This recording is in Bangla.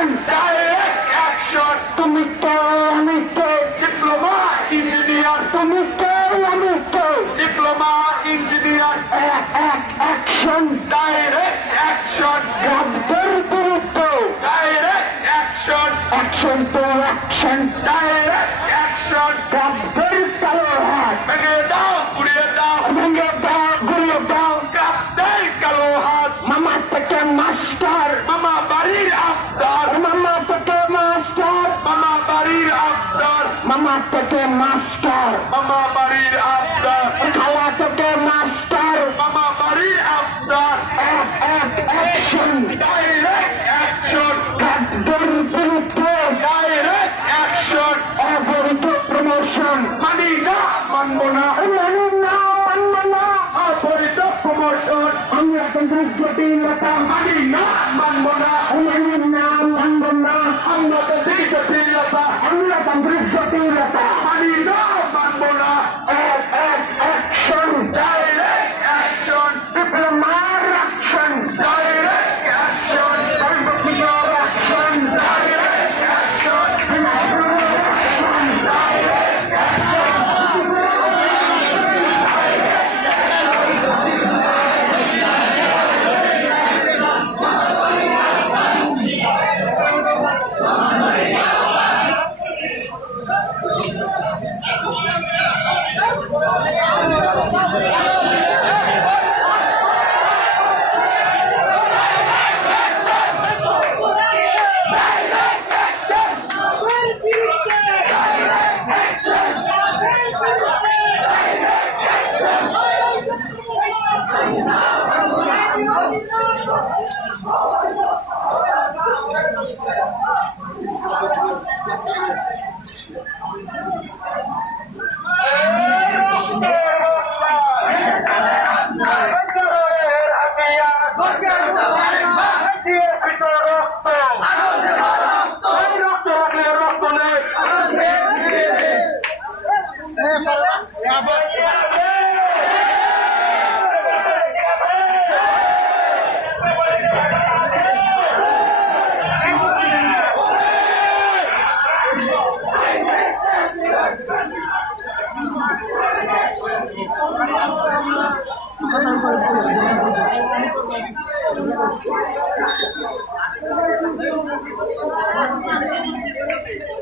Action, direct action. তুমি কে আমি কে, ডিপ্লোমা ইঞ্জিনিয়ার। তুমি কে আমি কে, diploma engineer. Action, direct action. গ্রামদের বিরুদ্ধে direct action. Action to action, direct action. গ্রামদের কালো হাত ভেঙে দাও, গুড়িয়ে দাও, ভেঙে দাও, গুড়িয়ে দাও। গ্রামদের কালো হাত। মামা থেকে মাস্টার, মামা বাড়ির আফতার। মামা থেকে মাস্টার, মামা বাড়ির আফতার। মামা থেকে মাস্টার, মামা বাড়ির আফতার। খালা থেকে মাস্টার, মামা বাড়ির আফতার। Action, direct action. গ্রামদের বিরুদ্ধে ডাইরেক্ট অ্যাকশন। অবৈধ প্রমোশন মানি না, মানবো না, মানি না, মানবো না। অবৈধ প্রমোশন আমলাতান্ত্রিক জটিলতা মানি না, মানবো না, মানি না, মানবো না। আমলাতান্ত্রিক জটিলতা, আমলাতান্ত্রিক জটিলতা মানি না, মানবো না। Action, direct action. ডিপ্লোমার অ্যাকশন, ডাইরেক্ট অ্যাকশন। সর্বপ্রিয়র action, direct action. Thank you.